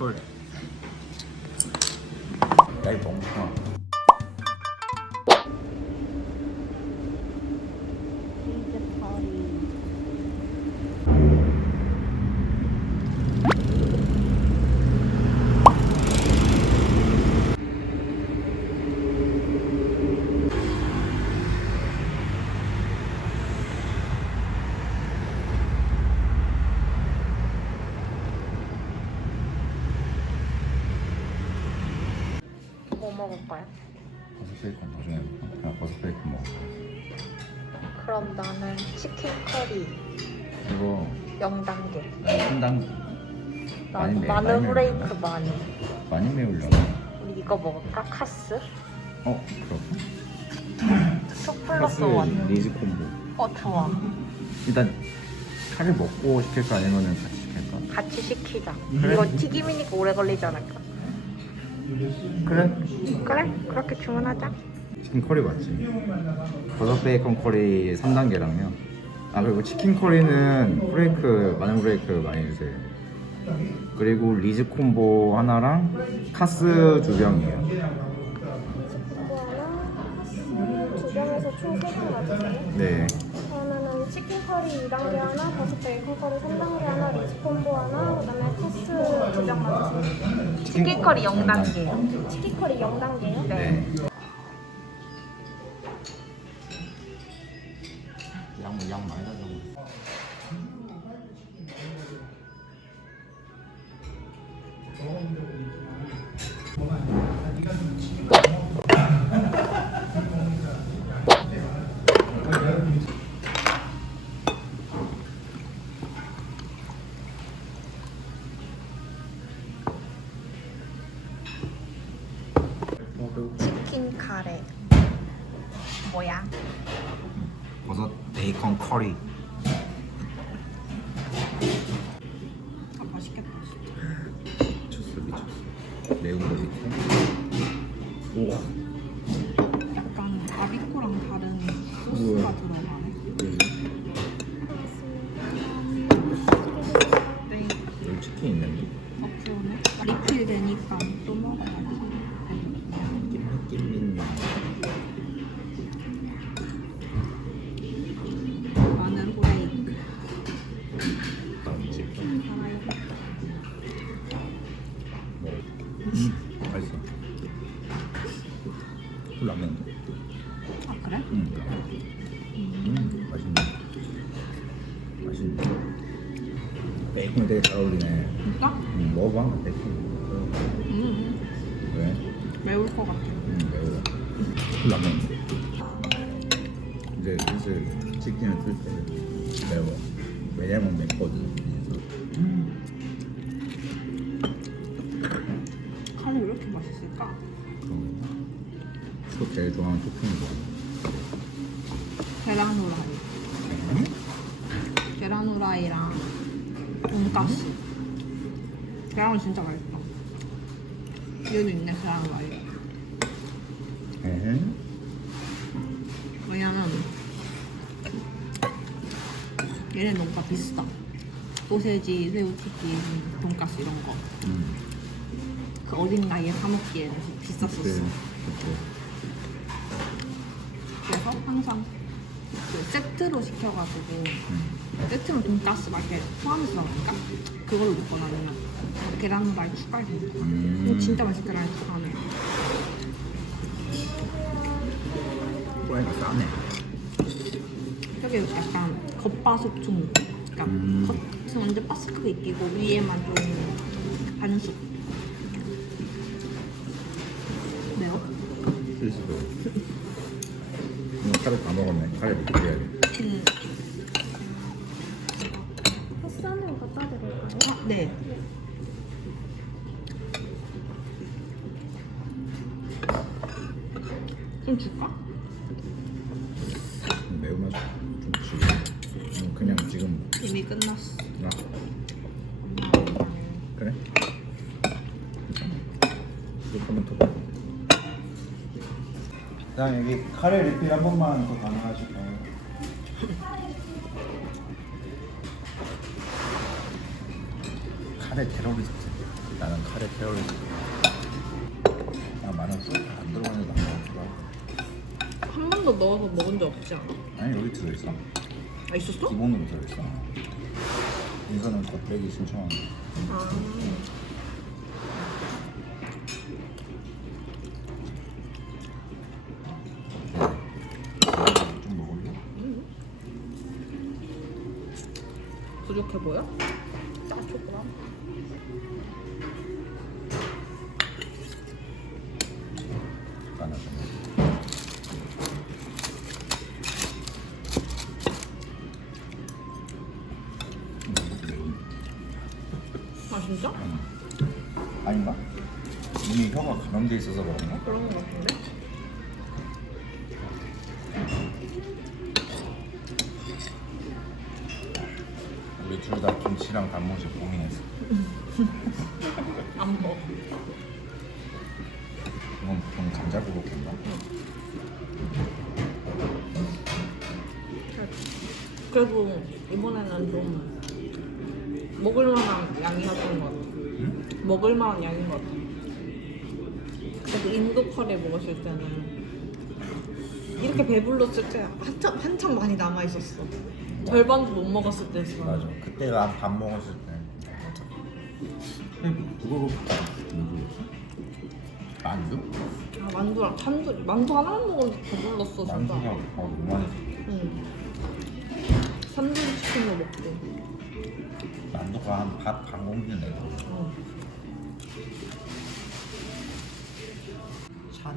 헐. 야 이거 너무 좋아. 뭐 먹을 거야? 버섯 베이컨 나중에 그냥 버섯 베이컨 먹어. 그럼 나는 치킨 커리 이거 0단계. 나 3단 나 많이 매- 마늘 많이 브레이크 매운가? 많이. 많이 매우려나? 우리 이거 먹을까? 카스? 어 그렇고. 톡 플러스 원. 리즈 콤보. 어 좋아. 일단 카레 먹고 시킬까 아니면은 같이 시킬까? 같이 시키자. 그래. 이거 튀김이니까 오래 걸리지 않을까? 그래. 그래? 그렇게 주문하자. 치킨 커리 맞지? 버섯 베이컨 커리 3단계랑요. 아 그리고 치킨 커리는 브레이크 마늘 브레이크 많이 주세요. 그리고 리즈 콤보 하나랑 카스 두 병이에요. 콤보 하나, 카스 두 병에서 총 3병 맞으세요? 네. 그러면은 치킨 커리 2단계 하나, 버섯 베이컨 커리 3단계 하나, 리즈 콤보 하나, 그다음에 카스 두 병 맞으세요? 치킨 커리 0단계요. 치킨 커리 0단계요? 네. 버섯 베이컨 커리. 아 맛있겠다. 미쳤어, 미쳤어. 매운 거 밑에. 우와. 음, 맛있어. 그 라면. 아 그래? 음. 음, 맛있네. 맛있네. 베이컨 되게 잘 어울리네. 진짜? 음, 먹어봐, 한번 베이컨. 음 왜? 매울 것 같아. 음, 매워. 그 라면. 이제 슬슬 치킨을 쓸 때 매워. 왜냐면 맵거든. 음. 그럼. 또 제일 좋아하는 토핑이 뭐야? 계란 후라이. 음? 계란 후라이랑 돈가스. 계란은 진짜 맛있어. 얘도 있네 계란 후라이. 왜냐면 얘는 뭔가 비싸. 소세지, 새우튀김, 돈가스 이런 거. 음. 그 어딘가에 사 먹기에는 비쌌었어. 그때. 그래서 항상 그 세트로 시켜가지고 음. 세트로 돈가스 막 이렇게 포함해서 나오니까 그걸로 먹거나 아니면 계란 후라이 추가해서 먹고. 음. 진짜 맛있게 계란 추가하네. 싸네. 되게 약간 겉바속촉 느낌. 그러니까 음. 겉은 완전 바삭하게 익히고 위에만 좀 반숙. 실수도. 이거 카레 다 먹었네. 카레 먹게 해야 돼. 음. 카스 하나만 갖다 드릴까요? 아, 네. 좀 줄까? 매운맛 좀 지금. 음, 그냥 지금. 이미 끝났어. 나. 그래? 괜찮아. 조금만 더. 그다음 여기 카레 리필 한 번만 더 가능하실까요? 카레 테러리스트. 나는 카레 페어리스. 그냥 마늘 쑥안 들어가는 게안 먹더라. 한 번도 넣어서 먹은 적 없지 않아? 아니 여기 들어있어. 아 있었어? 기본으로 들어있어. 인선은 겉배기 신청한 거. 아 부족해 보여? 좀 먹을래. 아 진짜? 아닌가? 이미 혀가 감염돼 있어서 그런가? 그런 거 같은데? 우리 둘 다 김치랑 단무지 고민했어. 안 먹어 이건 보통 감자고로케인가? 그래도 이번에는 좀 먹을 만한 양이었던 것 같아 응? 먹을 만한 양인 것 같아 그래도 인도 커리 먹었을 때는 이렇게 배불렀을 때 한참 한참 많이 남아 있었어 절반도 못 먹었을 때였어 맞아. 그때가 밥 먹었을 때. 그거 누구였어? 만두? 아 만두랑 찬두 만두 하나만 먹었는데 배불렀어 진짜 만두가 어, 너무 많이 응 산두리 치킨도 먹고 만두가 한밥반 공기 내고. 응. 찬.